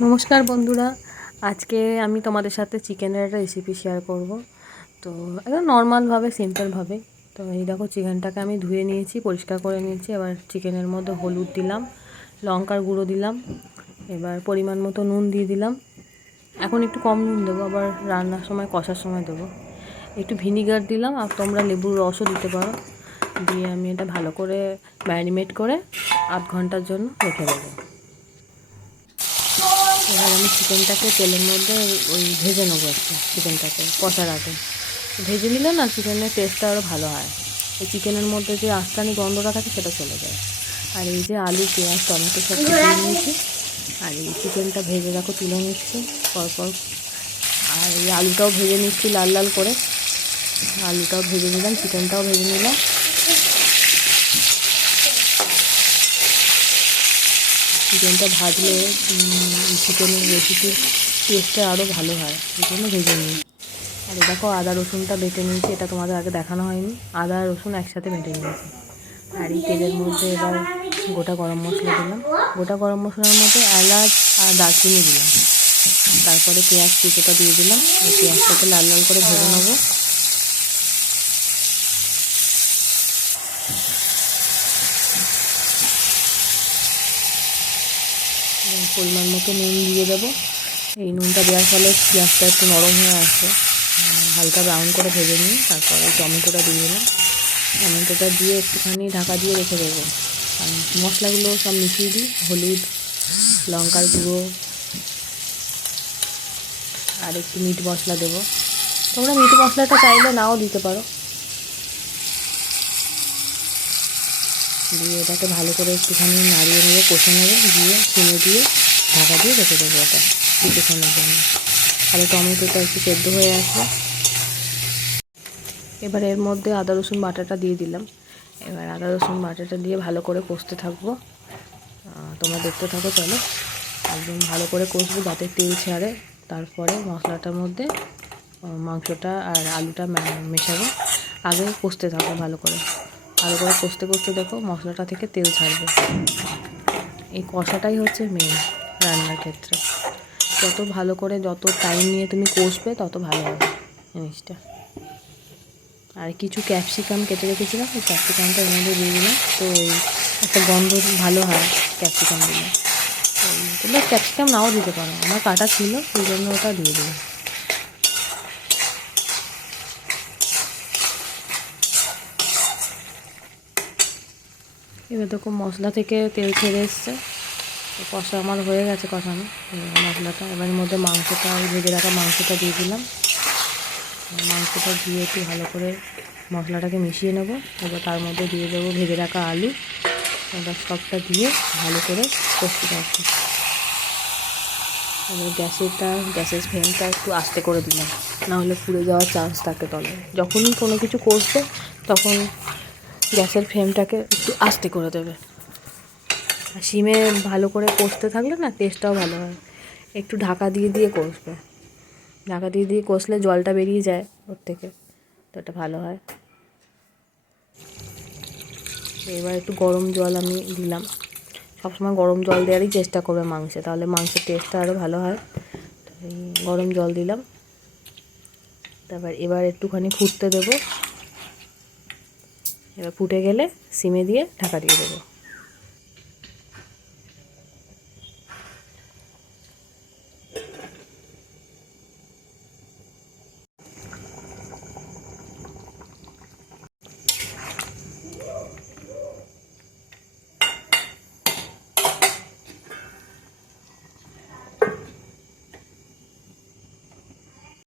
নমস্কার বন্ধুরা, আজকে আমি তোমাদের সাথে চিকেনের একটা রেসিপি শেয়ার করব। তো একদম নর্মালভাবে, সিম্পলভাবে। তো এই দেখো, চিকেনটাকে আমি ধুয়ে নিয়েছি, পরিষ্কার করে নিয়েছি। এবার চিকেনের মধ্যে হলুদ দিলাম, লঙ্কার গুঁড়ো দিলাম, এবার পরিমাণ মতো নুন দিয়ে দিলাম। এখন একটু কম নুন দেবো, আবার রান্নার সময়, কষার সময় দেবো। একটু ভিনিগার দিলাম, আর তোমরা লেবুর রসও দিতে পারো। দিয়ে আমি এটা ভালো করে ম্যারিনেট করে আধ ঘন্টার জন্য রেখে দেবো। এবার আমি চিকেনটাকে তেলের মধ্যে ভেজে নেবো একটু। চিকেনটাকে কষার আগে ভেজে নিলে না চিকেনের টেস্টটা আরও ভালো হয়। এই চিকেনের মধ্যে যে আস্তানি গন্ধটা থাকে সেটা চলে যায়। আর এই যে আলু, পেঁয়াজ, টমেটো সব কুচিয়ে নিয়েছি, আর এই চিকেনটা ভেজে রাখো, তুলে নিচ্ছি পরপর। আর এই আলুটাও ভেজে নিচ্ছি লাল লাল করে। আলুটাও ভেজে নিলাম, চিকেনটাও ভেজে নিলাম। চিকেনটা ভাজলে চিকেনের রেসিপির টেস্টটা আরও ভালো হয়, এই জন্য ভেজে নিই। আর দেখো, আদা রসুনটা বেটে নিয়েছি, এটা তোমাদের আগে দেখানো হয়নি। আদা রসুন একসাথে বেটে নিয়েছি। আর এই তেলের মধ্যে এবার গোটা গরম মশলা দিলাম। গোটা গরম মশলার মধ্যে এলাচ আর দারচিনি দিলাম। তারপরে পেঁয়াজ কুচোটা দিয়ে দিলাম। এই পেঁয়াজটাকে লাল লাল করে ভেজে নেবো। পরিমাণ মতো নুন দিয়ে দেবো। এই নুনটা দেওয়ার ফলে পেঁয়াজটা একটু নরম হয়ে আসবে। হালকা ব্রাউন করে ভেজে নিয়ে তারপরে টমেটোটা দিয়ে দিলাম। টমেটোটা দিয়ে একটুখানি ঢাকা দিয়ে রেখে দেবো। আর মশলাগুলো সব মিশিয়ে দিই, হলুদ, লঙ্কার গুঁড়ো, আর একটু মিট মশলা দেবো। তোমরা মিট মশলাটা চাইলে নাও দিতে পারো। দিয়ে এটাকে ভালো করে একটুখানি নাড়িয়ে নেবো, কষে নেবো, দিয়ে চিনি দিয়ে ঢাকা দিয়ে রেখে দেবো এটা কিছুক্ষণের জন্য। তাহলে টমেটোটা একটু সেদ্ধ হয়ে আসবে। এবার এর মধ্যে আদা রসুন বাটাটা দিয়ে দিলাম। এবার আদা রসুন বাটাটা দিয়ে ভালো করে কষতে থাকবো। তোমরা দেখতে থাকো, চলো। একদম ভালো করে কষবো যাতে তেল ছাড়ে। তারপরে মশলাটার মধ্যে মাংসটা আর আলুটা মেশাবো। আগে কষতে থাকো ভালো করে। ভালো করে কষতে কষতে দেখো মশলাটা থেকে তেল ছাড়বে। এই কষাটাই হচ্ছে মেন রান্নার ক্ষেত্রে। যত ভালো করে, যত টাইম নিয়ে তুমি কষবে তত ভালো হবে জিনিসটা। আর কিছু ক্যাপসিকাম কেটে রেখেছিলাম, ওই ক্যাপসিকামটা এর মধ্যে দিয়ে দিলাম। তো ওই একটা গন্ধ ভালো হয় ক্যাপসিকাম দিলে। তোমরা ক্যাপসিকাম নাও দিতে পারো, আমার কাটা ছিল ওই জন্য ওটা দিয়ে দিলাম। এবার দেখো মশলা থেকে তেল ছেড়ে এসছে। তো কষা আমার হয়ে গেছে কষানো মশলাটা। এবার এর মধ্যে মাংসটা, ওই ভেজে রাখা মাংসটা দিয়ে দিলাম। মাংসটা দিয়ে একটু ভালো করে মশলাটাকে মিশিয়ে নেব। এবার তার মধ্যে দিয়ে দেবো ভেজে রাখা আলু। এবার সবটা দিয়ে ভালো করে কষতে থাকবো। এবার গ্যাসের ফ্লেমটা একটু আস্তে করে দিলাম, নাহলে পুড়ে যাওয়ার চান্স থাকে তলে। যখনই কোনো কিছু কষবে তখন গ্যাসের ফ্লেমটাকে একটু আস্তে করে দেবে। আর সিমে ভালো করে কষতে থাকলে না টেস্টটাও ভালো হয়। একটু ঢাকা দিয়ে দিয়ে কষবে। ঢাকা দিয়ে দিয়ে কষলে জলটা বেরিয়ে যায় ওর থেকে, তো এটা ভালো হয়। এবার একটু গরম জল আমি দিলাম। সবসময় গরম জল দেওয়ারই চেষ্টা করবে মাংসে, তাহলে মাংসের টেস্টটা আরও ভালো হয়। তো এই গরম জল দিলাম। এবার একটুখানি ফুটতে দেবো। এবার ফুটে গেলে সিমে দিয়ে ঢাকা দিয়ে দেবো।